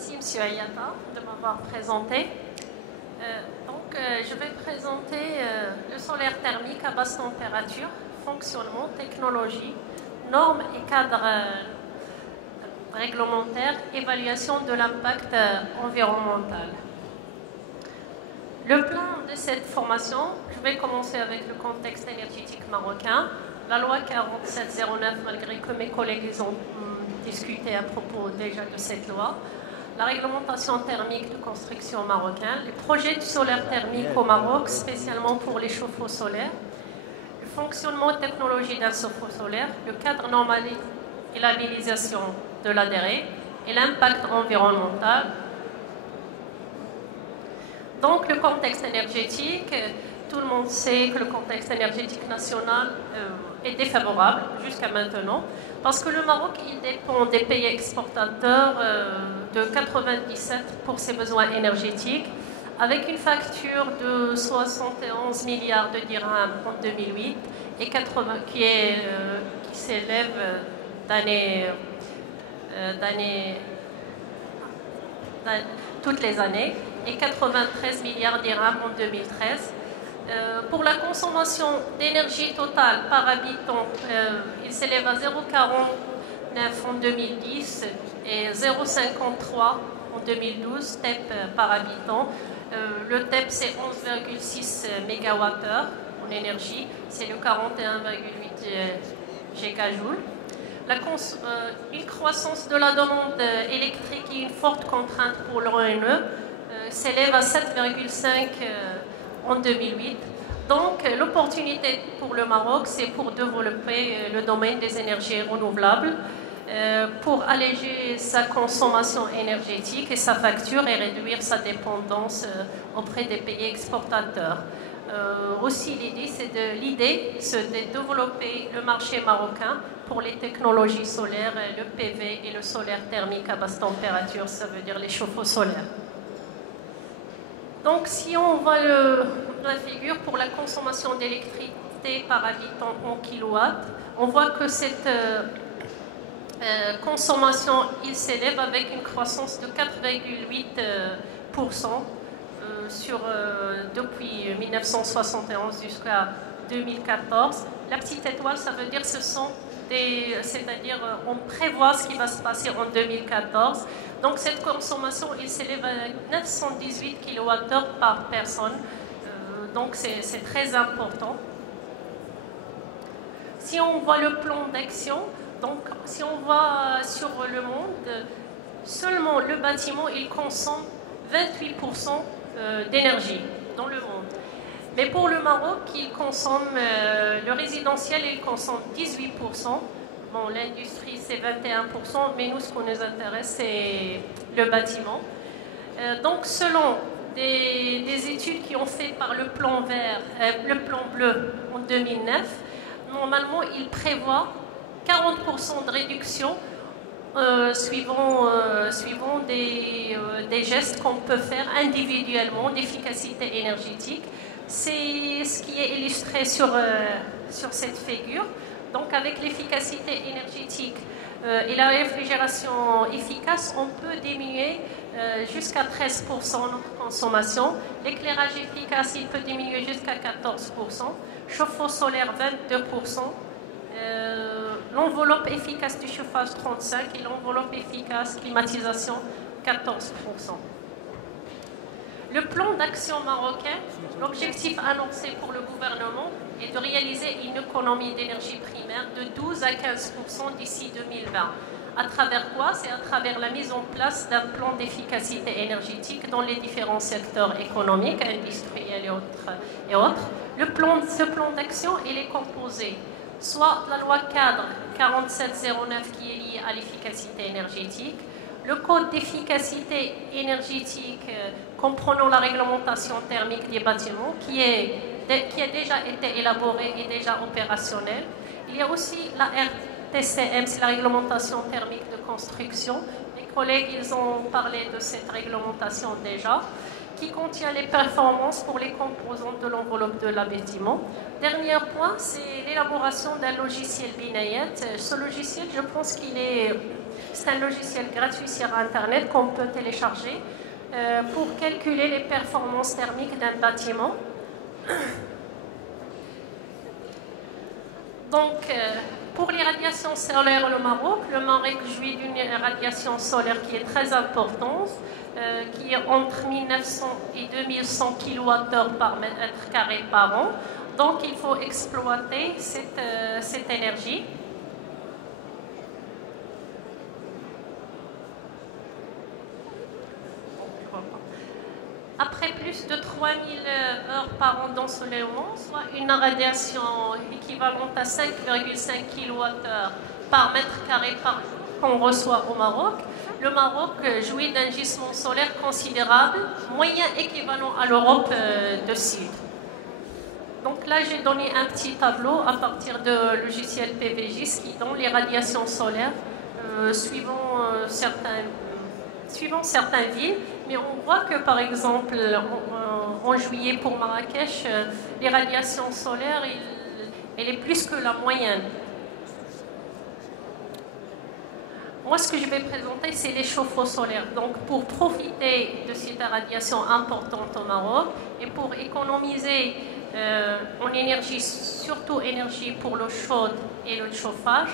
Merci M. Ayata de m'avoir présenté. Je vais présenter le solaire thermique à basse température, fonctionnement, technologie, normes et cadres réglementaires, évaluation de l'impact environnemental. Le plan de cette formation, je vais commencer avec le contexte énergétique marocain. La loi 4709, malgré que mes collègues ont discuté à propos déjà de cette loi, la réglementation thermique de construction marocaine, les projets du solaire thermique au Maroc, spécialement pour les chauffe-eau solaires, le fonctionnement et technologie d'un chauffe-eau solaire, le cadre normal et labellisation de l'ADERE et l'impact environnemental. Donc le contexte énergétique, tout le monde sait que le contexte énergétique national est défavorable jusqu'à maintenant parce que le Maroc il dépend des pays exportateurs de 97 pour ses besoins énergétiques avec une facture de 71 milliards de dirhams en 2008 et 80, qui s'élève toutes les années et 93 milliards de dirhams en 2013. Pour la consommation d'énergie totale par habitant, il s'élève à 0,49 en 2010 et 0,53 en 2012 TEP par habitant. Le TEP c'est 11,6 MWh en énergie, c'est le 41,8 gigajoules. Une croissance de la demande électrique et une forte contrainte pour l'ONE s'élève à 7,5 en 2008. Donc l'opportunité pour le Maroc, c'est pour développer le domaine des énergies renouvelables, pour alléger sa consommation énergétique et sa facture et réduire sa dépendance auprès des pays exportateurs. Aussi l'idée c'est de développer le marché marocain pour les technologies solaires, le PV et le solaire thermique à basse température, ça veut dire les chauffe-eau solaires. Donc si on voit la figure pour la consommation d'électricité par habitant en kilowatts, on voit que cette consommation il s'élève avec une croissance de 4,8% depuis 1971 jusqu'à 2014. La petite étoile, ça veut dire c'est-à-dire on prévoit ce qui va se passer en 2014. Donc cette consommation, il s'élève à 918 kWh par personne. Donc c'est très important. Si on voit le plan d'action, donc si on voit sur le monde, seulement le bâtiment, il consomme 28% d'énergie dans le monde. Mais pour le Maroc, le résidentiel, il consomme 18%. Bon, l'industrie, c'est 21%, mais nous, ce qui nous intéresse, c'est le bâtiment. Donc, selon des études qui ont fait par le plan bleu en 2009, normalement, il prévoit 40% de réduction suivant des gestes qu'on peut faire individuellement d'efficacité énergétique. C'est ce qui est illustré sur cette figure. Donc avec l'efficacité énergétique et la réfrigération efficace, on peut diminuer jusqu'à 13% notre consommation. L'éclairage efficace, il peut diminuer jusqu'à 14%. Chauffe-eau solaire, 22%. L'enveloppe efficace du chauffage 35% et l'enveloppe efficace climatisation 14%. Le plan d'action marocain, l'objectif annoncé pour le gouvernement est de réaliser une économie d'énergie primaire de 12 à 15% d'ici 2020. À travers quoi? C'est à travers la mise en place d'un plan d'efficacité énergétique dans les différents secteurs économiques, industriels et autres. Ce plan d'action, il est composé soit la loi cadre 4709 qui est liée à l'efficacité énergétique, le code d'efficacité énergétique comprenant la réglementation thermique des bâtiments qui a déjà été élaboré et déjà opérationnel. Il y a aussi la RTCM, c'est la réglementation thermique de construction. Mes collègues, ils ont parlé de cette réglementation déjà, qui contient les performances pour les composantes de l'enveloppe de la bâtiment. Dernier point, c'est l'élaboration d'un logiciel Binayet. Ce logiciel, je pense qu'il est C'est un logiciel gratuit sur Internet qu'on peut télécharger pour calculer les performances thermiques d'un bâtiment. Donc, pour les radiations solaires au Maroc jouit d'une radiation solaire qui est très importante, qui est entre 1900 et 2100 kWh par mètre carré par an. Donc, il faut exploiter cette énergie. Après plus de 3000 heures par an d'ensoleillement, soit une radiation équivalente à 5,5 kWh par mètre carré qu'on reçoit au Maroc, le Maroc jouit d'un gisement solaire considérable, moyen équivalent à l'Europe du Sud. Donc là, j'ai donné un petit tableau à partir de logiciel PVGIS qui donne les radiations solaires suivant certaines villes. Mais on voit que, par exemple, en juillet pour Marrakech, les radiations solaires, elle est plus que la moyenne. Moi, ce que je vais présenter, c'est les chauffe-eau solaires. Donc, pour profiter de cette radiation importante au Maroc et pour économiser en énergie, surtout énergie pour l'eau chaude et le chauffage,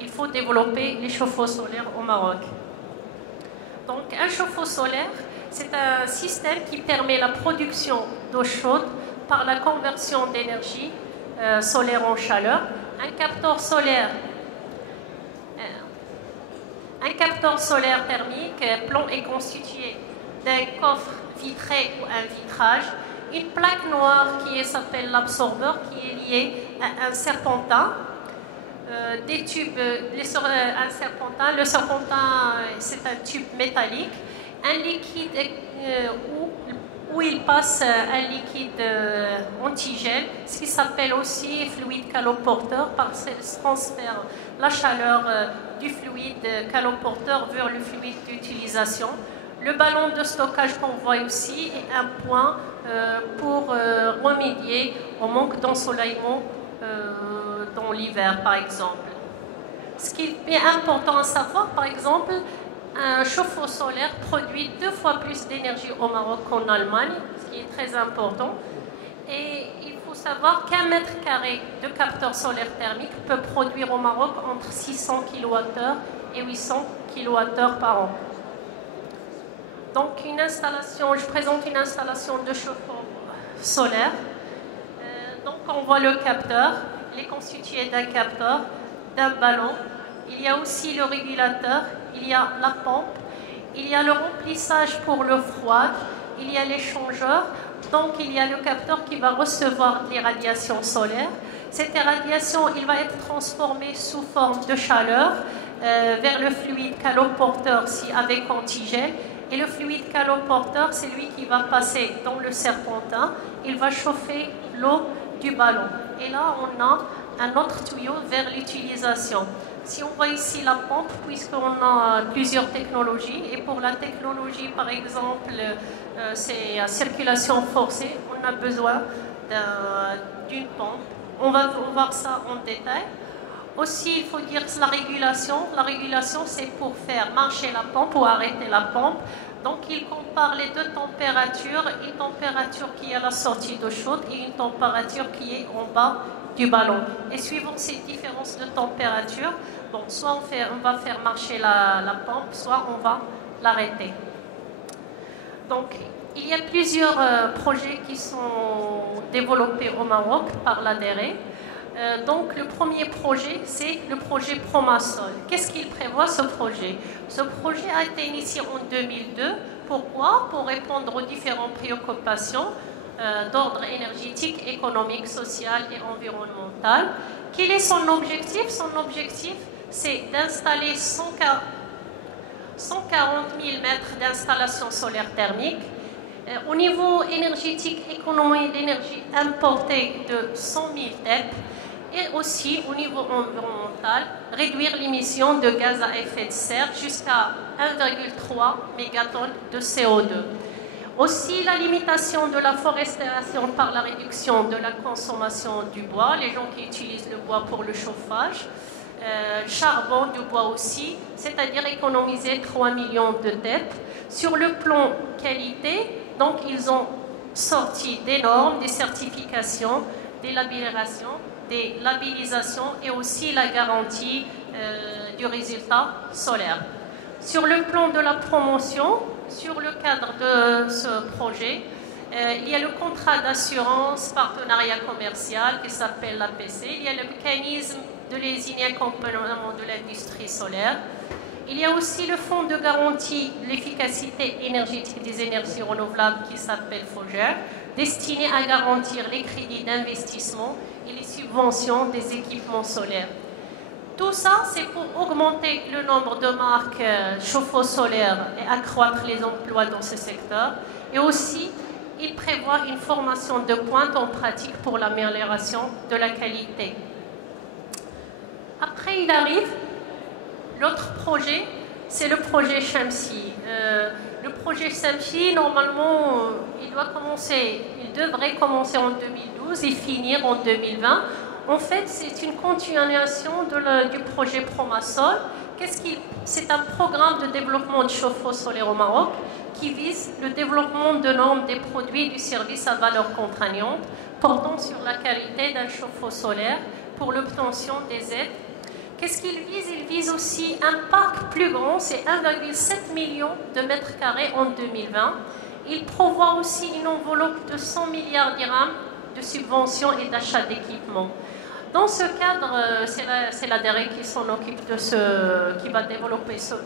il faut développer les chauffe-eau solaires au Maroc. Donc, un chauffe-eau solaire, c'est un système qui permet la production d'eau chaude par la conversion d'énergie solaire en chaleur. Un capteur solaire thermique plan est constitué d'un coffre vitré ou un vitrage, une plaque noire qui s'appelle l'absorbeur qui est lié à un serpentin. Des tubes, un serpentin. Le serpentin, c'est un tube métallique, un liquide où il passe un liquide antigel, ce qui s'appelle aussi fluide caloporteur, parce qu'il transfère la chaleur du fluide caloporteur vers le fluide d'utilisation. Le ballon de stockage qu'on voit aussi est un point pour remédier au manque d'ensoleillement dans l'hiver, par exemple. Ce qui est important à savoir, par exemple, un chauffe-eau solaire produit 2 fois plus d'énergie au Maroc qu'en Allemagne, ce qui est très important. Et il faut savoir qu'un mètre carré de capteur solaire thermique peut produire au Maroc entre 600 kWh et 800 kWh par an. Donc, je présente une installation de chauffe-eau solaire. Donc, on voit le capteur. Il est constitué d'un capteur, d'un ballon. Il y a aussi le régulateur, il y a la pompe, il y a le remplissage pour l'eau froide, il y a l'échangeur. Donc, il y a le capteur qui va recevoir les radiations solaires. Cette radiation, il va être transformée sous forme de chaleur vers le fluide caloporteur avec antigel. Et le fluide caloporteur, c'est lui qui va passer dans le serpentin. Il va chauffer l'eau du ballon. Et là, on a un autre tuyau vers l'utilisation. Si on voit ici la pompe, puisqu'on a plusieurs technologies, et pour la technologie, par exemple, c'est circulation forcée, on a besoin d'une pompe. On va voir ça en détail. Aussi, il faut dire la régulation. La régulation, c'est pour faire marcher la pompe ou arrêter la pompe. Donc, il compare les deux températures, une température qui est à la sortie d'eau chaude et une température qui est en bas du ballon. Et suivant ces différences de température, bon, soit on va faire marcher la pompe, soit on va l'arrêter. Donc, il y a plusieurs projets qui sont développés au Maroc par l'ADERE. Donc, le premier projet, c'est le projet Promasol. Qu'est-ce qu'il prévoit, ce projet? Ce projet a été initié en 2002. Pourquoi? Pour répondre aux différentes préoccupations d'ordre énergétique, économique, social et environnemental. Quel est son objectif? Son objectif, c'est d'installer 140 000 mètres d'installation solaire thermique. Au niveau énergétique, économie d'énergie importée de 100 000 TEP. Et aussi, au niveau environnemental, réduire l'émission de gaz à effet de serre jusqu'à 1,3 mégatonnes de CO2. Aussi, la limitation de la forestation par la réduction de la consommation du bois, les gens qui utilisent le bois pour le chauffage. charbon, du bois aussi, c'est-à-dire économiser 3 millions de têtes. Sur le plan qualité, donc ils ont sorti des normes, des certifications, des labellisations et aussi la garantie du résultat solaire. Sur le plan de la promotion, sur le cadre de ce projet, il y a le contrat d'assurance partenariat commercial qui s'appelle l'APC. Il y a le mécanisme de leasing et accompagnement de l'industrie solaire. Il y a aussi le fonds de garantie de l'efficacité énergétique des énergies renouvelables qui s'appelle FOGER, destiné à garantir les crédits d'investissement et les subventions des équipements solaires. Tout ça, c'est pour augmenter le nombre de marques chauffe-eau solaires et accroître les emplois dans ce secteur. Et aussi, il prévoit une formation de pointe en pratique pour l'amélioration de la qualité. Après, il arrive l'autre projet, c'est le projet Shamsi. Le projet Shamsi, normalement, il devrait commencer en 2012 et finir en 2020. En fait, c'est une continuation du projet Promasol. C'est un programme de développement de chauffe-eau solaire au Maroc qui vise le développement de normes des produits et du service à valeur contraignante portant sur la qualité d'un chauffe-eau solaire pour l'obtention des aides. Qu'est-ce qu'il vise? Il vise aussi un parc plus grand, c'est 1,7 million de mètres carrés en 2020. Il prévoit aussi une enveloppe de 100 milliards dirhams de subventions et d'achat d'équipements. Dans ce cadre, c'est la DERE qui s'en occupe qui va développer ce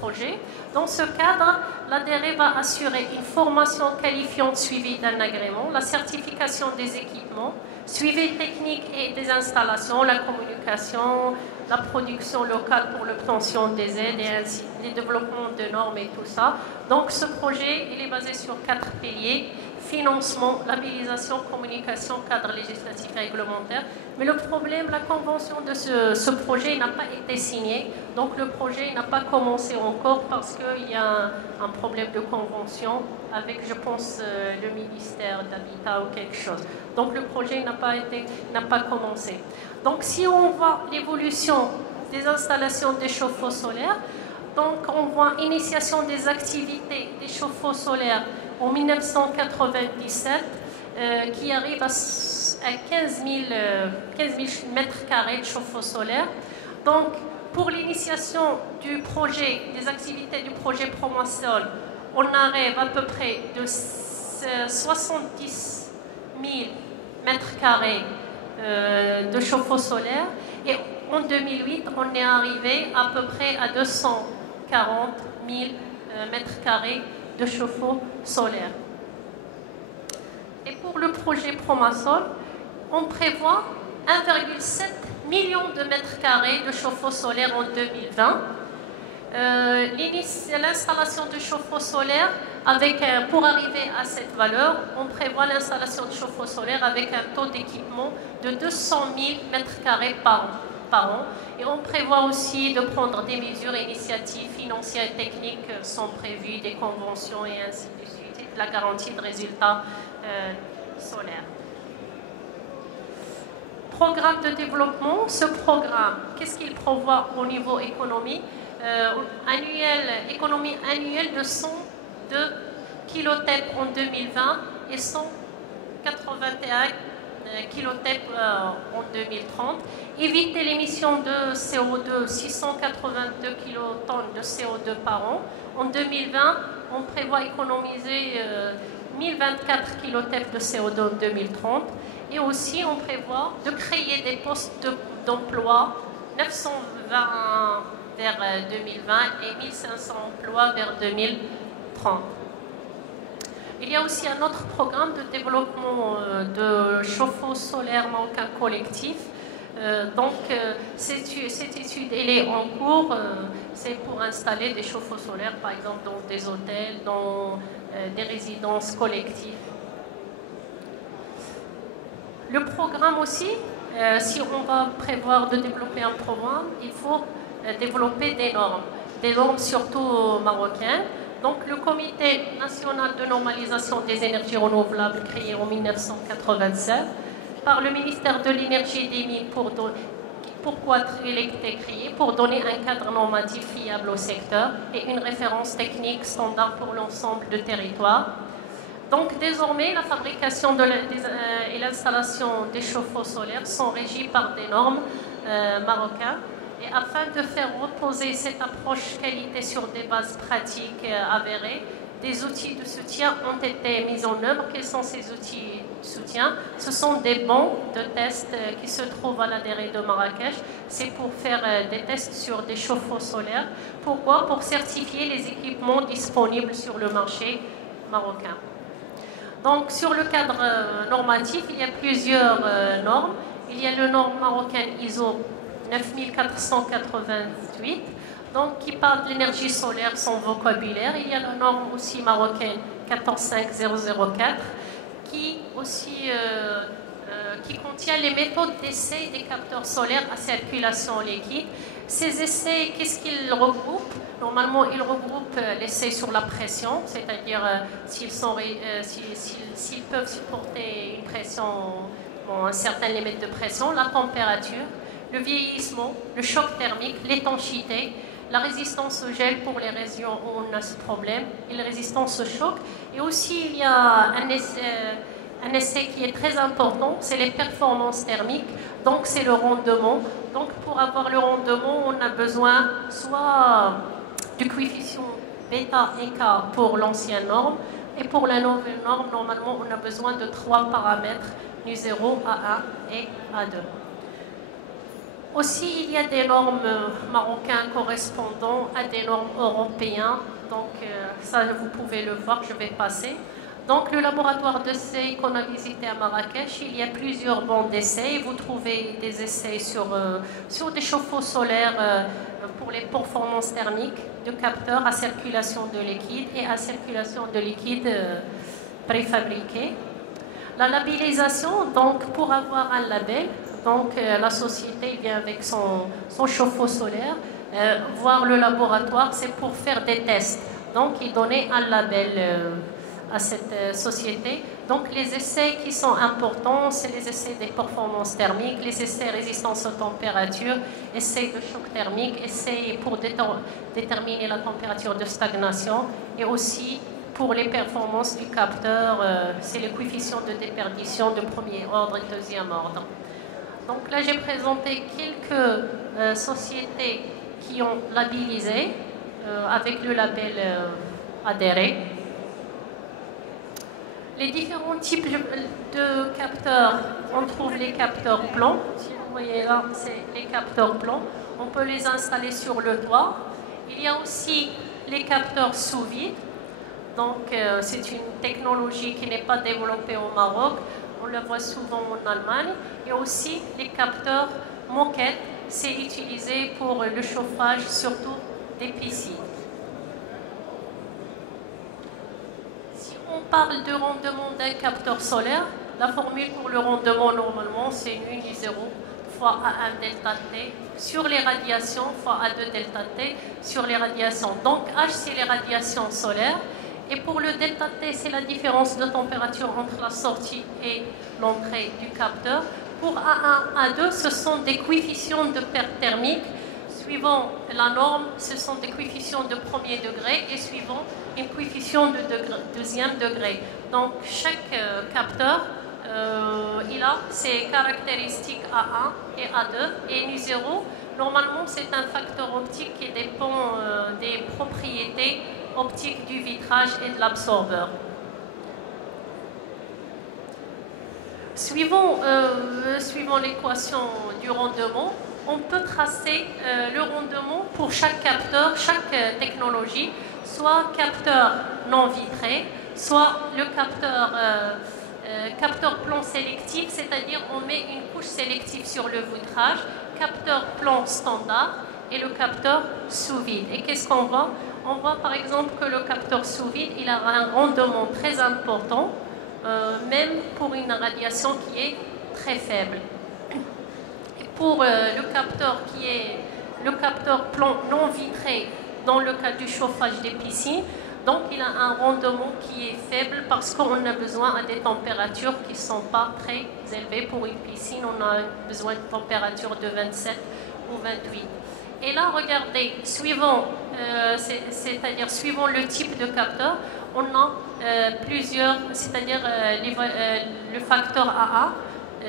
projet. Dans ce cadre, la DERE va assurer une formation qualifiante suivie d'un agrément, la certification des équipements, suivi technique et des installations, la communication, la production locale pour l'obtention des aides et ainsi les développements de normes et tout ça. Donc ce projet, il est basé sur 4 piliers: financement, labellisation, communication, cadre législatif et réglementaire. Mais le problème, la convention de ce projet n'a pas été signée. Donc le projet n'a pas commencé encore parce qu'il y a un problème de convention avec, je pense, le ministère d'Habitat ou quelque chose. Donc le projet n'a pas commencé. Donc si on voit l'évolution des installations des chauffe-eau solaires, donc on voit initiation des activités des chauffe-eau solaires en 1997 qui arrive à 15 000 mètres carrés de chauffe-eau solaire. Donc pour l'initiation du projet, des activités du projet Promasol, on arrive à peu près de 70 000 mètres carrés de chauffe-eau solaire, et en 2008 on est arrivé à peu près à 240 000 mètres carrés de chauffe-eau solaire. Et pour le projet Promasol, on prévoit 1,7 million de mètres carrés de chauffe-eau solaire en 2020. L'installation de chauffe-eau solaire, pour arriver à cette valeur, on prévoit l'installation de chauffe-eau solaire avec un taux d'équipement de 200 000 mètres carrés par an. Et on prévoit aussi de prendre des mesures, initiatives financières et techniques sont prévues, des conventions et ainsi de suite, et de la garantie de résultats solaires. Programme de développement, ce programme, qu'est-ce qu'il prévoit au niveau économique? Économie annuelle de 102 kilotep en 2020 et 181 kilotep en 2030. Éviter l'émission de CO2, 682 kilotonnes de CO2 par an. En 2020, on prévoit économiser 1024 kilotep de CO2 en 2030. Et aussi, on prévoit de créer des postes d'emploi, 920 vers 2020 et 1500 emplois vers 2030. Il y a aussi un autre programme de développement de chauffe-eau solaire marocain collectif. Cette étude elle est en cours. C'est pour installer des chauffe-eau solaires, par exemple, dans des hôtels, dans des résidences collectives. Le programme aussi, si on va prévoir de développer un programme, il faut développer des normes surtout marocaines. Donc le Comité national de normalisation des énergies renouvelables, créé en 1987 par le ministère de l'énergie et des mines Pourquoi il est créé? Pour donner un cadre normatif fiable au secteur et une référence technique standard pour l'ensemble du territoire. Donc désormais, la fabrication et l'installation des chauffe-eau solaires sont régies par des normes marocaines. Et afin de faire reposer cette approche qualité sur des bases pratiques avérées, des outils de soutien ont été mis en œuvre. Quels sont ces outils de soutien? Ce sont des bancs de tests qui se trouvent à l'ADERE de Marrakech. C'est pour faire des tests sur des chauffe-eau solaires. Pourquoi? Pour certifier les équipements disponibles sur le marché marocain. Donc, sur le cadre normatif, il y a plusieurs normes. Il y a le norme marocaine ISO 9488, donc, qui parle de l'énergie solaire, son vocabulaire. Il y a la norme aussi marocaine 145004, qui contient les méthodes d'essai des capteurs solaires à circulation liquide. Ces essais, qu'est-ce qu'ils regroupent? Normalement, ils regroupent l'essai sur la pression, c'est-à-dire s'ils peuvent supporter une pression, un certain limite de pression, la température, le vieillissement, le choc thermique, l'étanchéité, la résistance au gel pour les régions où on a ce problème, et la résistance au choc. Et aussi, il y a un essai qui est très important, c'est les performances thermiques, donc c'est le rendement. Donc pour avoir le rendement, on a besoin soit du coefficient bêta et K pour l'ancienne norme, et pour la nouvelle norme, normalement, on a besoin de 3 paramètres, nu0, A1 et A2. Aussi, il y a des normes marocaines correspondant à des normes européennes. Donc, ça, vous pouvez le voir, je vais passer. Donc, le laboratoire d'essai qu'on a visité à Marrakech, il y a plusieurs bancs d'essai. Vous trouvez des essais sur des chauffe-eau solaires pour les performances thermiques de capteurs à circulation de liquide et à circulation de liquide préfabriqué. La labellisation, donc, pour avoir un label, donc la société vient avec son chauffe-eau solaire, voir le laboratoire, c'est pour faire des tests. Donc, il donnait un label à cette société. Donc, les essais qui sont importants, c'est les essais des performances thermiques, les essais résistance aux températures, essais de choc thermique, essais pour déterminer la température de stagnation et aussi pour les performances du capteur, c'est les coefficients de déperdition de premier ordre et deuxième ordre. Donc là, j'ai présenté quelques sociétés qui ont labellisé avec le label ADERE. Les différents types de capteurs, on trouve les capteurs plans. Si vous voyez là, c'est les capteurs plans. On peut les installer sur le toit. Il y a aussi les capteurs sous vide. Donc, c'est une technologie qui n'est pas développée au Maroc. On la voit souvent en Allemagne. Et aussi les capteurs moquettes, c'est utilisé pour le chauffage, surtout des piscines. Si on parle de rendement d'un capteur solaire, la formule pour le rendement normalement c'est nu0 fois A1 delta T sur les radiations fois A2 delta T sur les radiations. Donc H c'est les radiations solaires. Et pour le delta T, c'est la différence de température entre la sortie et l'entrée du capteur. Pour A1, A2, ce sont des coefficients de perte thermique. Suivant la norme, ce sont des coefficients de premier degré et suivant un coefficient de deuxième degré. Donc chaque capteur, il a ses caractéristiques A1 et A2 et nu0. Normalement, c'est un facteur optique qui dépend des propriétés optique du vitrage et de l'absorbeur. Suivant l'équation du rendement, on peut tracer le rendement pour chaque capteur, chaque technologie, soit capteur non vitré, soit le capteur plan sélectif, c'est-à-dire on met une couche sélective sur le vitrage, capteur plan standard et le capteur sous vide. Et qu'est-ce qu'on voit? On voit par exemple que le capteur sous vide, il a un rendement très important, même pour une radiation qui est très faible. Et pour le capteur qui est le capteur plan non vitré, dans le cas du chauffage des piscines, Donc il a un rendement qui est faible parce qu'on a besoin à des températures qui ne sont pas très élevées. Pour une piscine, on a besoin de température de 27 ou 28. Et là, regardez, c'est-à-dire suivant le type de capteur, on a plusieurs, c'est-à-dire le facteur AA,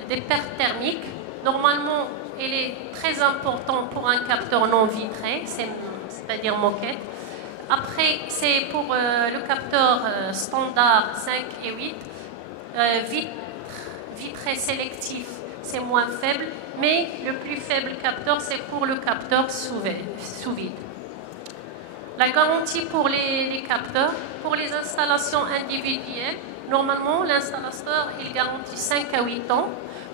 des pertes thermiques. Normalement, il est très important pour un capteur non vitré, c'est-à-dire moquette. Après, c'est pour le capteur standard 5 et 8, vitré sélectif, c'est moins faible, mais le plus faible capteur, c'est pour le capteur sous vide. La garantie pour les capteurs, pour les installations individuelles, normalement, l'installateur, il garantit 5 à 8 ans.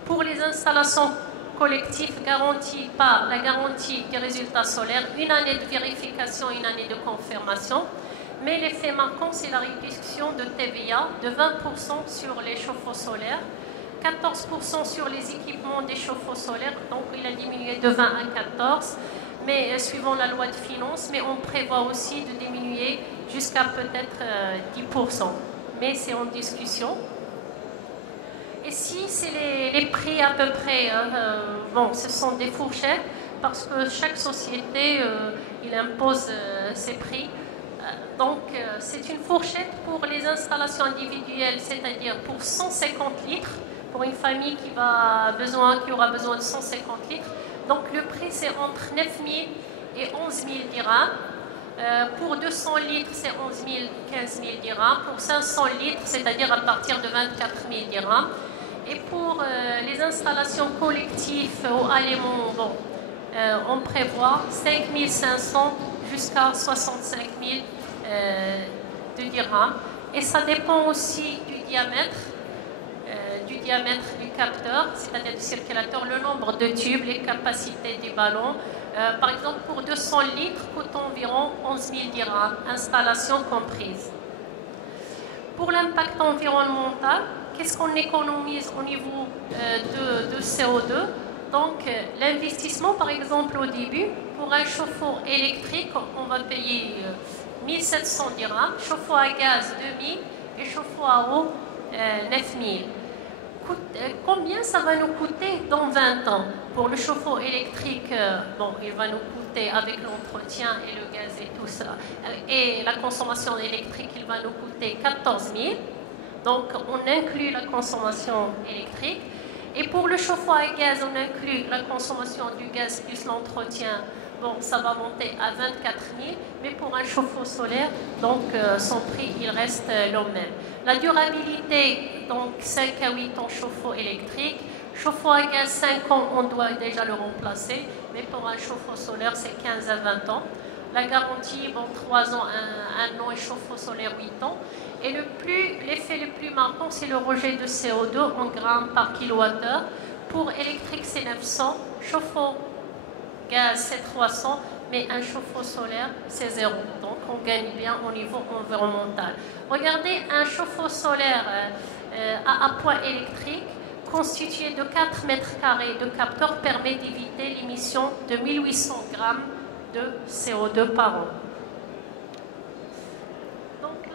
Pour les installations collectives, garanties par la garantie des résultats solaires, une année de vérification, une année de confirmation. Mais l'effet marquant, c'est la réduction de TVA de 20% sur les chauffe-eau solaires, 14% sur les équipements des chauffe-eau solaires, donc il a diminué de 20 à 14%, mais suivant la loi de finances, mais on prévoit aussi de diminuer jusqu'à peut-être 10%, mais c'est en discussion. Ici, c'est les prix à peu près, bon, ce sont des fourchettes, parce que chaque société, il impose ses prix. Donc, c'est une fourchette pour les installations individuelles, c'est-à-dire pour 150 litres, pour une famille qui aura besoin de 150 litres. Donc, le prix, c'est entre 9 000 et 11 000 dirhams. Pour 200 litres, c'est 11 000, 15 000 dirhams. Pour 500 litres, c'est-à-dire à partir de 24 000 dirhams. Et pour les installations collectives ou aliments, bon, on prévoit 5 500 jusqu'à 65 000 de dirhams. Et ça dépend aussi du diamètre du capteur, c'est-à-dire du circulateur, le nombre de tubes, les capacités des ballons. Par exemple, pour 200 litres, coûte environ 11 000 dirhams, installation comprise. Pour l'impact environnemental, qu'est-ce qu'on économise au niveau de CO2? Donc, l'investissement, par exemple, au début, pour un chauffe-eau électrique, on va payer 1700 dirhams, chauffe-eau à gaz 2000 et chauffe-eau à eau 9000. Combien ça va nous coûter dans 20 ans? Pour le chauffe-eau électrique, bon, il va nous coûter avec l'entretien et le gaz et tout ça, et la consommation électrique, il va nous coûter 14 000. Donc, on inclut la consommation électrique. Et pour le chauffe-eau à gaz, on inclut la consommation du gaz plus l'entretien. Bon, ça va monter à 24 000. Mais pour un chauffe-eau solaire, donc, son prix, il reste le même. La durabilité, donc 5 à 8 ans chauffe-eau électrique. Chauffe-eau à gaz, 5 ans, on doit déjà le remplacer. Mais pour un chauffe-eau solaire, c'est 15 à 20 ans. La garantie, bon, 3 ans, 1 an et chauffe-eau solaire 8 ans. Et l'effet le plus marquant, c'est le rejet de CO2 en grammes par kilowattheure. Pour électrique, c'est 900. Chauffe-eau gaz, c'est 300. Mais un chauffe-eau solaire, c'est 0. Donc, on gagne bien au niveau environnemental. Regardez, un chauffe-eau solaire à poids électrique constitué de 4 mètres carrés de capteurs permet d'éviter l'émission de 1800 grammes de CO2 par an. Donc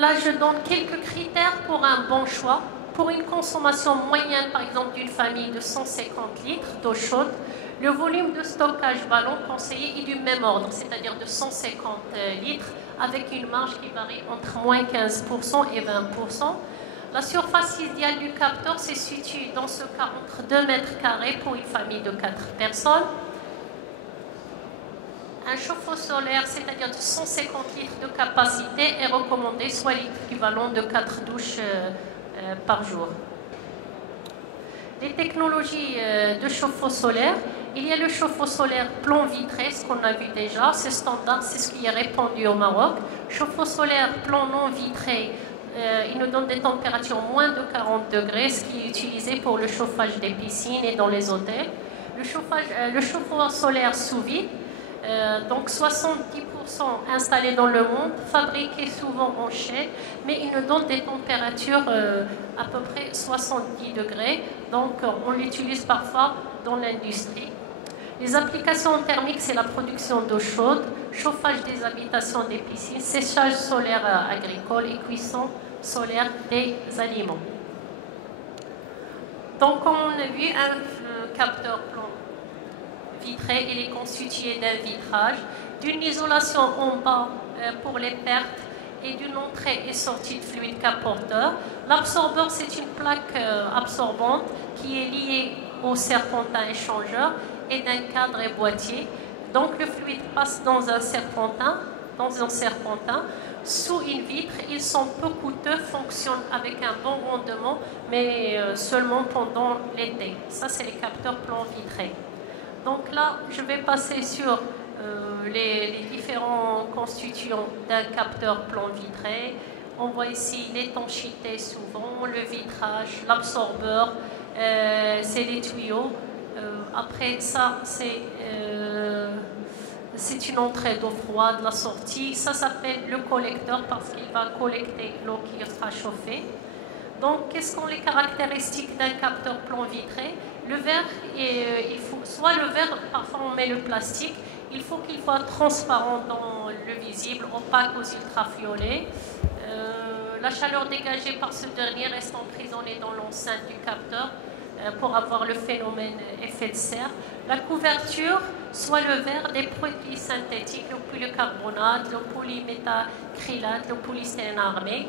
là, je donne quelques critères pour un bon choix. Pour une consommation moyenne, par exemple, d'une famille de 150 litres d'eau chaude, le volume de stockage ballon conseillé est du même ordre, c'est-à-dire de 150 litres, avec une marge qui varie entre moins 15% et 20%. La surface idéale du capteur se situe dans ce cas entre 2 mètres carrés pour une famille de 4 personnes. Un chauffe-eau solaire, c'est-à-dire de 150 litres de capacité, est recommandé, soit l'équivalent de 4 douches par jour. Les technologies de chauffe-eau solaire, il y a le chauffe-eau solaire plomb vitré, ce qu'on a vu déjà, c'est standard, c'est ce qui est répandu au Maroc. Chauffe-eau solaire plomb non vitré, il nous donne des températures moins de 40 degrés, ce qui est utilisé pour le chauffage des piscines et dans les hôtels. Le chauffe-eau solaire sous vide, donc 70% installés dans le monde, fabriqués souvent en Chine, mais ils nous donnent des températures à peu près 70 degrés, donc on l'utilise parfois dans l'industrie. Les applications thermiques, c'est la production d'eau chaude, chauffage des habitations, des piscines, séchage solaire agricole et cuisson solaire des aliments. Donc, comme on a vu, un capteur plan vitré, il est constitué d'un vitrage, d'une isolation en bas pour les pertes et d'une entrée et sortie de fluide qu'apporteur. L'absorbeur, c'est une plaque absorbante qui est liée au serpentin échangeur et d'un cadre et boîtier. Donc le fluide passe dans un serpentin, sous une vitre. Ils sont peu coûteux, fonctionnent avec un bon rendement, mais seulement pendant l'été. Ça, c'est les capteurs plans vitrés. Donc là, je vais passer sur les différents constituants d'un capteur plan vitré. On voit ici l'étanchéité souvent, le vitrage, l'absorbeur, c'est les tuyaux. Après ça, c'est une entrée d'eau froide, la sortie. Ça s'appelle le collecteur parce qu'il va collecter l'eau qui sera chauffée. Donc, quelles sont les caractéristiques d'un capteur plan vitré? Le verre, il faut soit le verre, parfois on met le plastique, il faut qu'il soit transparent dans le visible, opaque aux ultraviolets. La chaleur dégagée par ce dernier reste emprisonnée dans l'enceinte du capteur pour avoir le phénomène effet de serre. La couverture, soit le verre, des produits synthétiques, le polycarbonate, le polyméthacrylate, le polystyrène armé.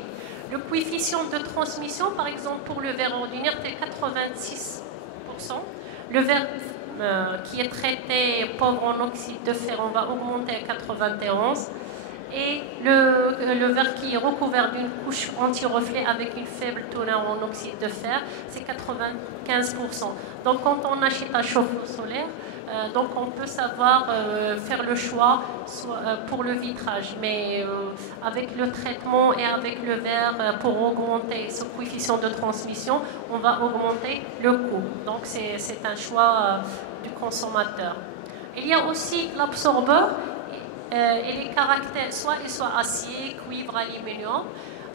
Le coefficient de transmission, par exemple, pour le verre ordinaire, c'est 86%. Le verre qui est traité pauvre en oxyde de fer, on va augmenter à 91%. Et le verre qui est recouvert d'une couche anti-reflet avec une faible teneur en oxyde de fer, c'est 95%. Donc quand on achète un chauffe-eau solaire, donc on peut savoir faire le choix pour le vitrage. Mais avec le traitement et avec le verre, pour augmenter ce coefficient de transmission, on va augmenter le coût. Donc c'est un choix du consommateur. Il y a aussi l'absorbeur. Et les caractères, soit acier, cuivre, aluminium.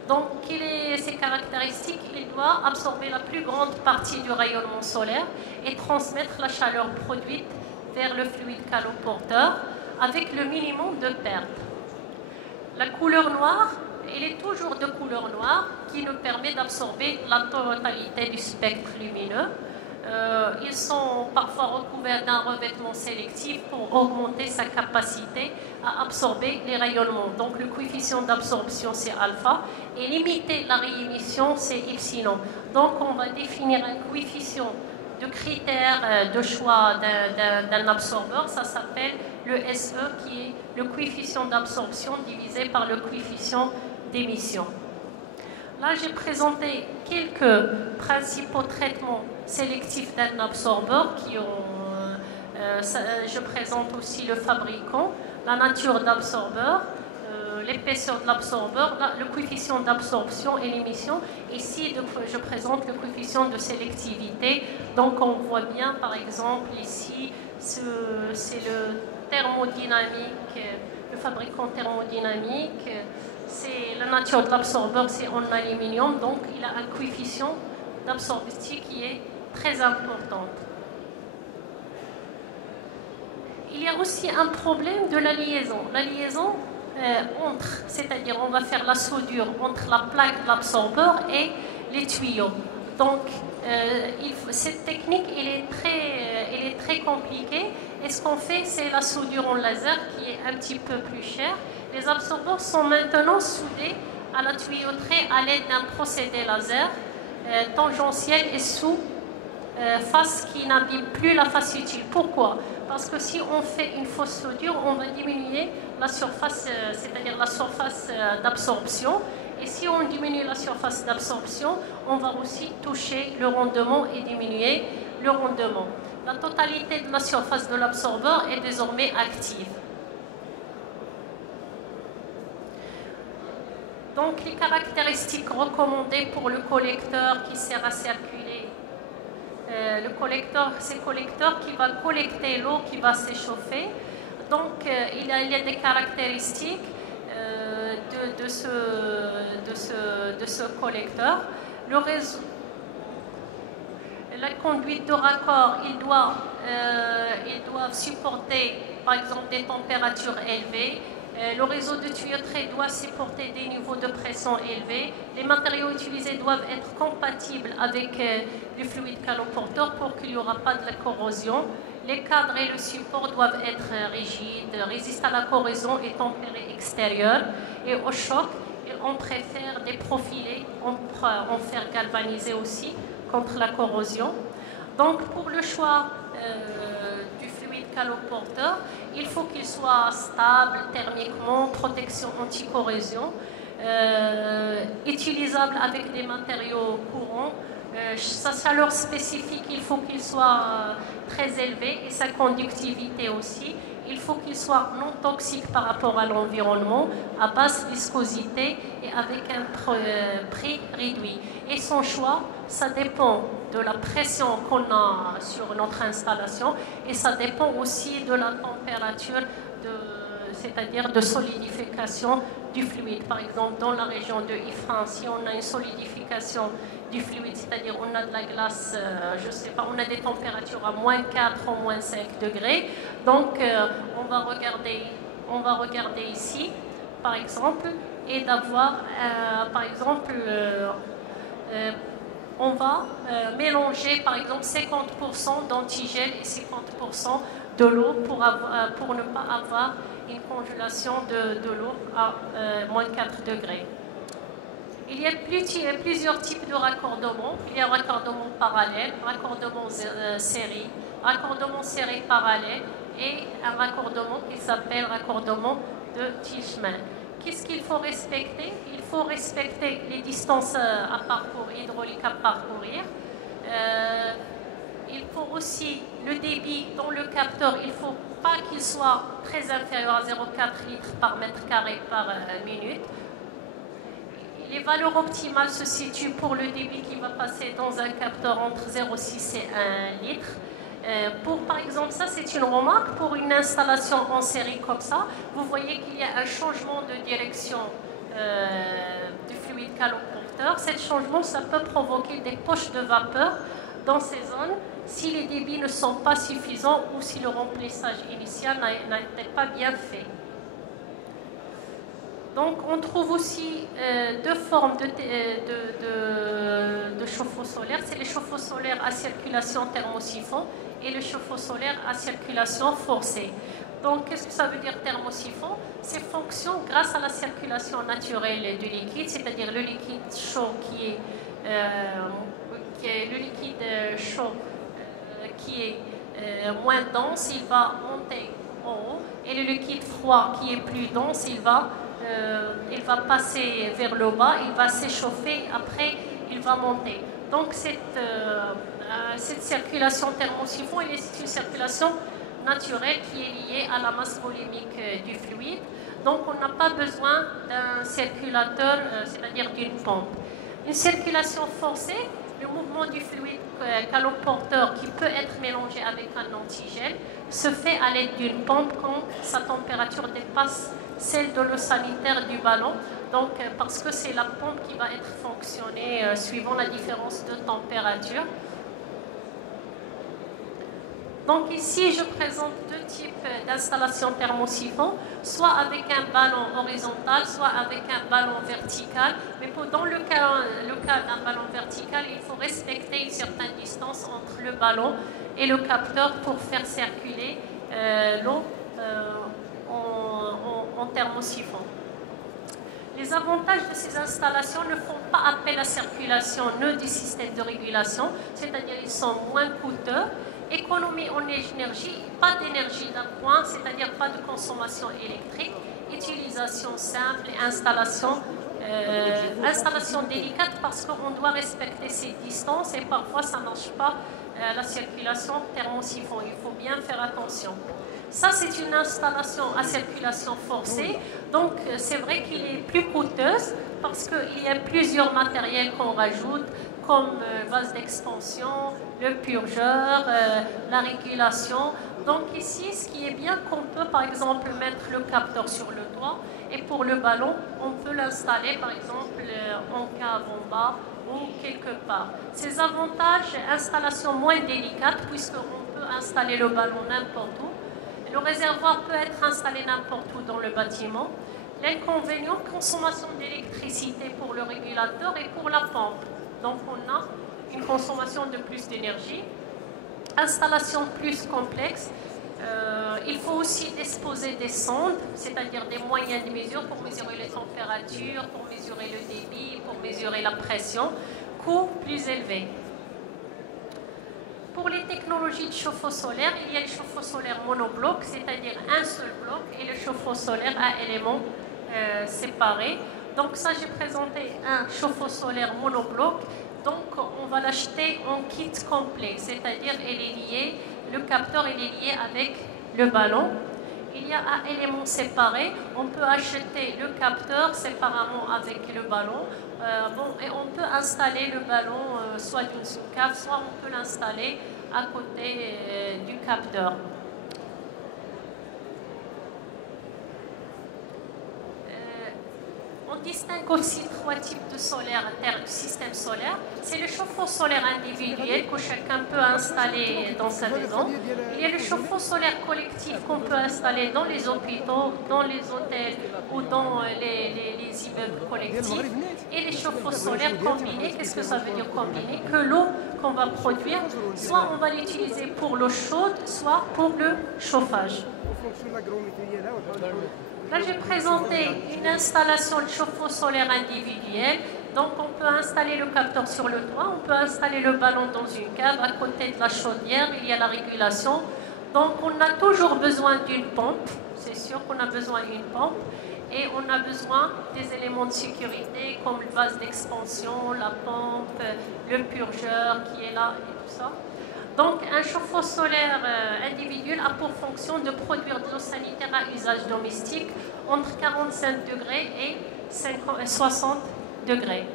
Donc, ses caractéristiques? Il doit absorber la plus grande partie du rayonnement solaire et transmettre la chaleur produite vers le fluide caloporteur avec le minimum de pertes. La couleur noire, elle est toujours de couleur noire qui nous permet d'absorber la totalité du spectre lumineux. Ils sont parfois recouverts d'un revêtement sélectif pour augmenter sa capacité à absorber les rayonnements. Donc le coefficient d'absorption c'est alpha et limiter la réémission c'est epsilon. Donc on va définir un coefficient de critère de choix d'un absorbeur, ça s'appelle le SE qui est le coefficient d'absorption divisé par le coefficient d'émission. Là, j'ai présenté quelques principaux traitements sélectifs d'un absorbeur je présente aussi le fabricant, la nature d'absorbeur, l'épaisseur de l'absorbeur, le coefficient d'absorption et l'émission. Ici, je présente le coefficient de sélectivité. Donc, on voit bien, par exemple, ici, c'est le thermodynamique, le fabricant thermodynamique. C'est la nature de l'absorbeur, c'est en aluminium, donc il a un coefficient d'absorption qui est très important. Il y a aussi un problème de la liaison. La liaison c'est-à-dire on va faire la soudure entre la plaque de l'absorbeur et les tuyaux. Donc cette technique elle est très compliquée. Et ce qu'on fait, c'est la soudure en laser qui est un petit peu plus chère. Les absorbeurs sont maintenant soudés à la tuyauterie à l'aide d'un procédé laser tangentiel et sous face qui n'abîme plus la face utile. Pourquoi? Parce que si on fait une fausse soudure, on va diminuer la surface, c'est-à-dire la surface d'absorption. Et si on diminue la surface d'absorption, on va aussi toucher le rendement et diminuer le rendement. La totalité de la surface de l'absorbeur est désormais active. Donc, les caractéristiques recommandées pour le collecteur qui sert à circuler. Le collecteur, c'est le collecteur qui va collecter l'eau qui va s'échauffer. Donc, il y a des caractéristiques de ce collecteur. Le réseau, la conduite de raccord, il doit ils doivent supporter, par exemple, des températures élevées. Le réseau de tuyauterie doit supporter des niveaux de pression élevés. Les matériaux utilisés doivent être compatibles avec le fluide caloporteur pour qu'il n'y aura pas de la corrosion. Les cadres et le support doivent être rigides, résistent à la corrosion et tempérés extérieurs et au choc. Et on préfère des profilés en fer galvanisé aussi contre la corrosion. Donc pour le choix du fluide caloporteur, il faut qu'il soit stable thermiquement, protection anti-corrosion, utilisable avec des matériaux courants. Sa chaleur spécifique, il faut qu'il soit très élevé et sa conductivité aussi. Il faut qu'il soit non toxique par rapport à l'environnement, à basse viscosité et avec un prix réduit. Et son choix, ça dépend de la pression qu'on a sur notre installation et ça dépend aussi de la température, c'est-à-dire de solidification du fluide. Par exemple, dans la région de Ifrane, si on a une solidification du fluide, c'est-à-dire on a de la glace, je ne sais pas, on a des températures à moins 4 ou moins 5 degrés. Donc, on va regarder ici, par exemple, et d'avoir, par exemple, on va mélanger, par exemple, 50% d'antigel et 50% de l'eau pour ne pas avoir une congélation de l'eau à moins 4 degrés. Il y a plusieurs types de raccordements. Il y a raccordement parallèle, raccordement série, raccordement série parallèle et un raccordement qui s'appelle raccordement de Tishman. Qu'est-ce qu'il faut respecter? Il faut respecter les distances à parcourir, hydrauliques à parcourir. Il faut aussi le débit dans le capteur. Il ne faut pas qu'il soit très inférieur à 0,4 litres par mètre carré par minute. Les valeurs optimales se situent pour le débit qui va passer dans un capteur entre 0,6 et 1 litre. Par exemple, ça c'est une remarque, pour une installation en série comme ça, vous voyez qu'il y a un changement de direction du fluide caloporteur. Ce changement, ça peut provoquer des poches de vapeur dans ces zones si les débits ne sont pas suffisants ou si le remplissage initial n'a été pas bien fait. Donc, on trouve aussi deux formes de chauffe-eau solaire. C'est les chauffe-eau solaires à circulation thermosiphon et le chauffe-eau solaire à circulation forcée. Donc, qu'est-ce que ça veut dire thermosiphon? C'est fonction grâce à la circulation naturelle du liquide, c'est-à-dire le liquide chaud qui est moins dense, il va monter en haut, et le liquide froid qui est plus dense, il va passer vers le bas, il va s'échauffer, après il va monter. Donc cette circulation thermosiphon, c'est une circulation naturelle qui est liée à la masse volumique du fluide. Donc on n'a pas besoin d'un circulateur, c'est-à-dire d'une pompe. Une circulation forcée, le mouvement du fluide caloporteur qui peut être mélangé avec un antigel se fait à l'aide d'une pompe quand sa température dépasse celle de l'eau sanitaire du ballon. Donc, parce que c'est la pompe qui va être fonctionnée suivant la différence de température. Donc ici, je présente deux types d'installations thermosiphon, soit avec un ballon horizontal, soit avec un ballon vertical. Mais dans le cas d'un ballon vertical, il faut respecter une certaine distance entre le ballon et le capteur pour faire circuler l'eau en thermosiphon. Les avantages de ces installations ne font pas appel à circulation nœud du système de régulation, c'est-à-dire ils sont moins coûteux. Économie en énergie, pas d'énergie d'appoint, c'est-à-dire pas de consommation électrique, utilisation simple et installation délicate parce qu'on doit respecter ces distances et parfois ça ne marche pas la circulation thermosiphon. Il faut bien faire attention. Ça, c'est une installation à circulation forcée, donc c'est vrai qu'il est plus coûteuse parce qu'il y a plusieurs matériels qu'on rajoute, comme vase d'expansion, le purgeur, la régulation. Donc ici, ce qui est bien, qu'on peut par exemple mettre le capteur sur le toit et pour le ballon, on peut l'installer par exemple en cave en bas ou quelque part. Ces avantages, installation moins délicate puisqu'on peut peut installer le ballon n'importe où. Le réservoir peut être installé n'importe où dans le bâtiment. L'inconvénient, consommation d'électricité pour le régulateur et pour la pompe. Donc on a une consommation de plus d'énergie. Installation plus complexe. Il faut aussi disposer des sondes, c'est-à-dire des moyens de mesure pour mesurer les températures, pour mesurer le débit, pour mesurer la pression. Coût plus élevé. Pour les technologies de chauffe-eau solaire, il y a le chauffe-eau solaire monobloc, c'est-à-dire un seul bloc, et le chauffe-eau solaire à éléments séparés. Donc ça, j'ai présenté un chauffe-eau solaire monobloc. Donc on va l'acheter en kit complet, c'est-à-dire le capteur il est lié avec le ballon. Il y a un élément séparé, on peut acheter le capteur séparément avec le ballon. Et on peut installer le ballon soit d'une sous-cave, soit on peut l'installer à côté du capteur. On distingue aussi trois types de système solaire. C'est le chauffe-eau solaire individuel que chacun peut installer dans sa maison. Il y a le chauffe-eau solaire collectif qu'on peut installer dans les hôpitaux, dans les hôtels ou dans les immeubles collectifs. Et les chauffe-eau solaires combinés, qu'est-ce que ça veut dire combinés? Que l'eau qu'on va produire, soit on va l'utiliser pour l'eau chaude, soit pour le chauffage. Là, j'ai présenté une installation de chauffe-eau solaire individuel. Donc, on peut installer le capteur sur le toit, on peut installer le ballon dans une cave. À côté de la chaudière, il y a la régulation. Donc, on a toujours besoin d'une pompe. C'est sûr qu'on a besoin d'une pompe. Et on a besoin des éléments de sécurité comme le vase d'expansion, la pompe, le purgeur qui est là et tout ça. Donc, un chauffe-eau solaire individuel a pour fonction de produire de l'eau sanitaire à usage domestique entre 45 degrés et 60 degrés.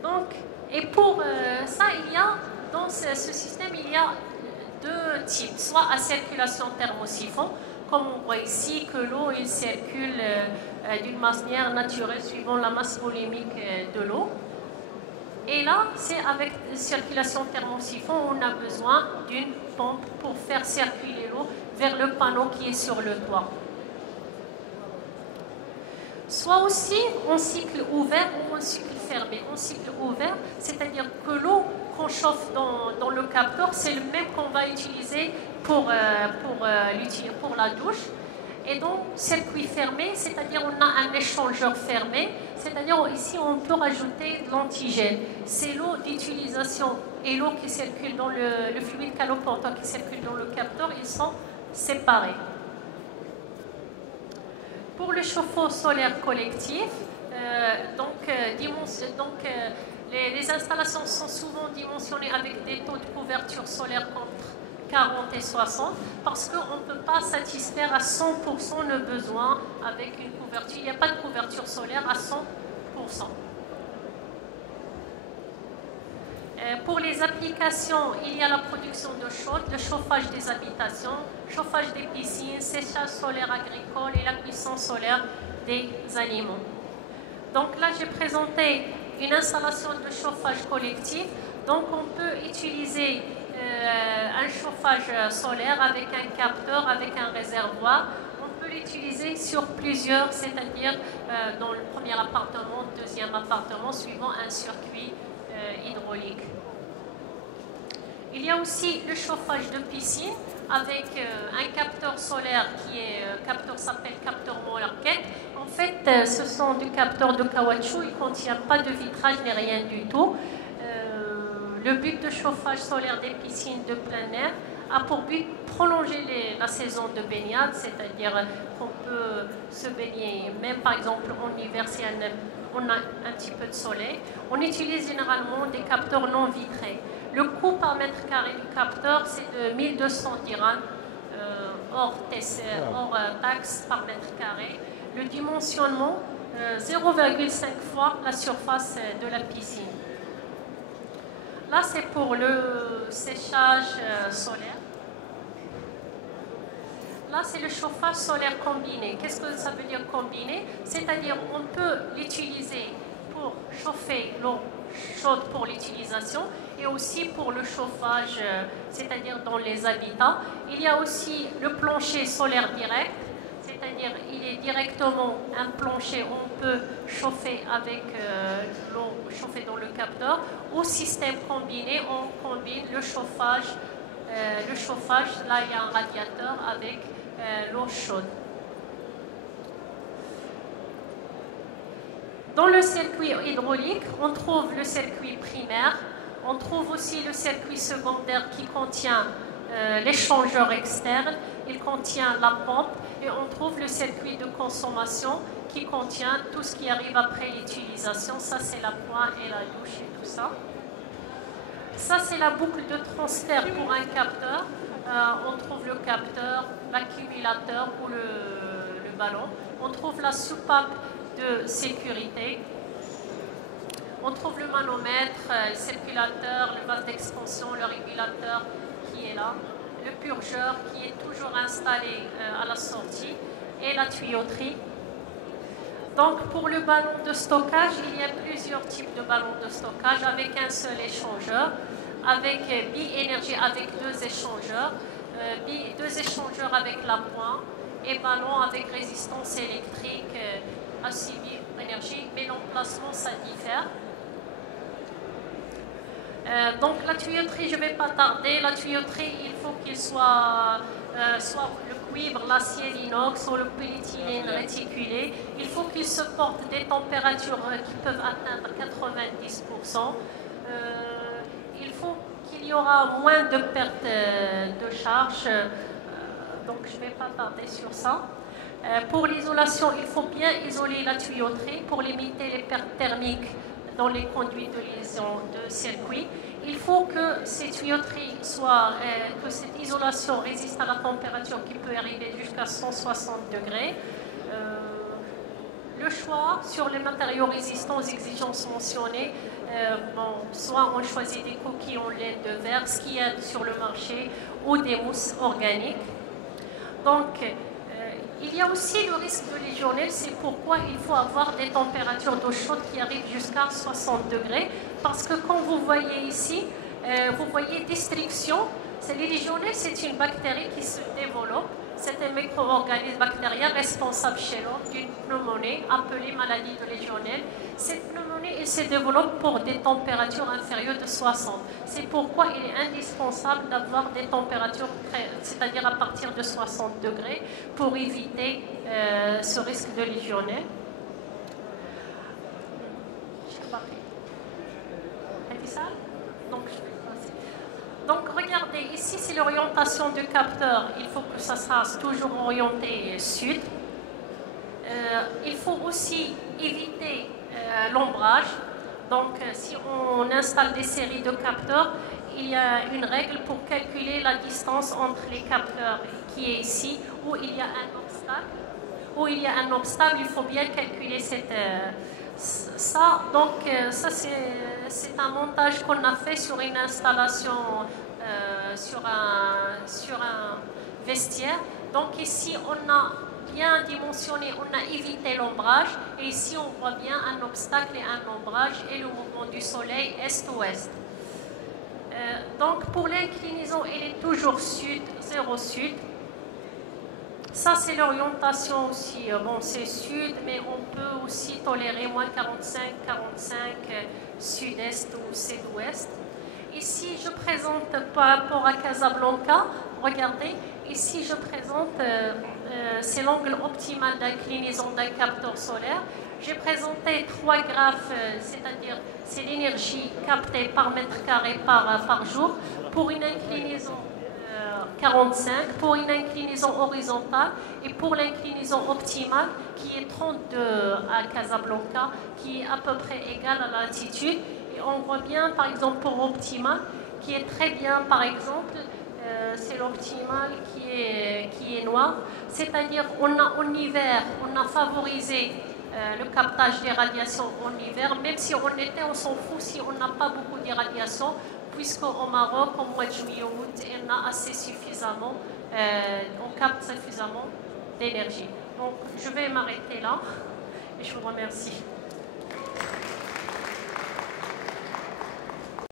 Donc, et pour ça, dans ce système, il y a deux types, soit à circulation thermosiphon, comme on voit ici que l'eau circule d'une manière naturelle suivant la masse volumique de l'eau. Et là, c'est avec circulation thermosiphon, on a besoin d'une pompe pour faire circuler l'eau vers le panneau qui est sur le toit. Soit aussi en cycle ouvert ou en cycle fermé. En cycle ouvert, c'est-à-dire que l'eau qu'on chauffe dans le capteur, c'est le même qu'on va utiliser pour la douche. Et donc, circuit fermé, c'est-à-dire on a un échangeur fermé, c'est-à-dire ici on peut rajouter de l'antigène. C'est l'eau d'utilisation et l'eau qui circule dans le fluide caloporteur qui circule dans le capteur, ils sont séparés. Pour le chauffe-eau solaire collectif, les installations sont souvent dimensionnées avec des taux de couverture solaire contre 40 et 60 parce qu'on ne peut pas satisfaire à 100% nos besoins avec une couverture. Il n'y a pas de couverture solaire à 100%. Pour les applications, il y a la production d'eau chaude, le chauffage des habitations, chauffage des piscines, séchage solaire agricole et la cuisson solaire des aliments. Donc là, j'ai présenté une installation de chauffage collectif. Donc on peut utiliser un chauffage solaire avec un capteur, avec un réservoir. On peut l'utiliser sur plusieurs, c'est-à-dire dans le premier appartement, deuxième appartement, suivant un circuit hydraulique. Il y a aussi le chauffage de piscine avec un capteur solaire capteur s'appelle capteur Molarket. En fait, ce sont des capteurs de caoutchouc, il ne contient pas de vitrage ni rien du tout. Le but de chauffage solaire des piscines de plein air a pour but de prolonger la saison de baignade, c'est-à-dire qu'on peut se baigner, même par exemple en hiver, si on a un petit peu de soleil. On utilise généralement des capteurs non vitrés. Le coût par mètre carré du capteur, c'est de 1200 dirhams hors taxe par mètre carré. Le dimensionnement, 0,5 fois la surface de la piscine. Là, c'est pour le séchage solaire. Là, c'est le chauffage solaire combiné. Qu'est-ce que ça veut dire combiné? C'est-à-dire on peut l'utiliser pour chauffer l'eau chaude pour l'utilisation et aussi pour le chauffage, c'est-à-dire dans les habitats. Il y a aussi le plancher solaire direct, c'est-à-dire il est directement un plancher où on peut chauffer avec l'eau chauffée dans le capteur. Au système combiné, on combine le chauffage, là il y a un radiateur avec l'eau chaude. Dans le circuit hydraulique, on trouve le circuit primaire, on trouve aussi le circuit secondaire qui contient l'échangeur externe, il contient la pompe et on trouve le circuit de consommation qui contient tout ce qui arrive après l'utilisation. Ça, c'est la poêle et la douche et tout ça. Ça, c'est la boucle de transfert pour un capteur. On trouve le capteur, l'accumulateur ou le ballon. On trouve la soupape de sécurité. On trouve le manomètre, le circulateur, le vase d'expansion, le régulateur qui est là, le purgeur qui est toujours installé à la sortie et la tuyauterie. Donc pour le ballon de stockage, il y a plusieurs types de ballons de stockage avec un seul échangeur, avec bi-énergie avec deux échangeurs, deux échangeurs avec la pointe et ballon avec résistance électrique assez bi-énergie, mais l'emplacement ça diffère. Donc la tuyauterie, je ne vais pas tarder. La tuyauterie, il faut qu'il soit le cuivre, l'acier, l'inox ou le polyéthylène réticulé. Il faut qu'il supporte des températures qui peuvent atteindre 90%. Il faut qu'il y aura moins de pertes de charge. Donc je ne vais pas tarder sur ça. Pour l'isolation, il faut bien isoler la tuyauterie pour limiter les pertes thermiques dans les conduits de liaison de circuit. Il faut que ces tuyauteries que cette isolation résiste à la température qui peut arriver jusqu'à 160 degrés. Le choix sur les matériaux résistants aux exigences mentionnées, soit on choisit des coquilles en laine de verre, ce qu'il y a sur le marché, ou des mousses organiques. Donc, il y a aussi le risque de légionnelle, c'est pourquoi il faut avoir des températures d'eau chaude qui arrivent jusqu'à 60 degrés. Parce que comme vous voyez ici, vous voyez destruction. Les légionnelles, c'est une bactérie qui se développe. C'est un micro-organisme bactérien responsable chez l'homme d'une pneumonie appelée maladie de légionnelle. Cette pneumonie, elle se développe pour des températures inférieures de 60. C'est pourquoi il est indispensable d'avoir des températures, c'est-à-dire à partir de 60 degrés, pour éviter ce risque de légionnelle. Donc regardez, ici c'est l'orientation du capteur. Il faut que ça soit toujours orienté sud. Il faut aussi éviter l'ombrage. Donc si on installe des séries de capteurs, il y a une règle pour calculer la distance entre les capteurs qui est ici, où il y a un obstacle. Où il y a un obstacle, il faut bien calculer ça. Donc ça c'est un montage qu'on a fait sur une installation sur un vestiaire. Donc ici on a bien dimensionné, on a évité l'ombrage et ici on voit bien un obstacle et un ombrage et le mouvement du soleil est-ouest. Donc pour l'inclinaison, elle est toujours sud, 0 sud. Ça, c'est l'orientation aussi. Bon, c'est sud, mais on peut aussi tolérer moins 45, 45 sud-est ou sud-ouest. Ici, je présente par rapport à Casablanca. Regardez, ici, je présente, c'est l'angle optimal d'inclinaison d'un capteur solaire. J'ai présenté 3 graphes, c'est-à-dire c'est l'énergie captée par mètre carré par jour pour une inclinaison 45, pour une inclinaison horizontale et pour l'inclinaison optimale qui est 32 à Casablanca, qui est à peu près égale à la latitude. Et on voit bien, par exemple, pour optimal, qui est très bien, par exemple, c'est l'optimal qui est noir. C'est-à-dire, en hiver, on a favorisé le captage des radiations en hiver, même si on s'en fout si on n'a pas beaucoup d'irradiation, puisqu'au Maroc, au mois de juillet-août, on a assez suffisamment, on capte suffisamment d'énergie. Donc, je vais m'arrêter là et je vous remercie.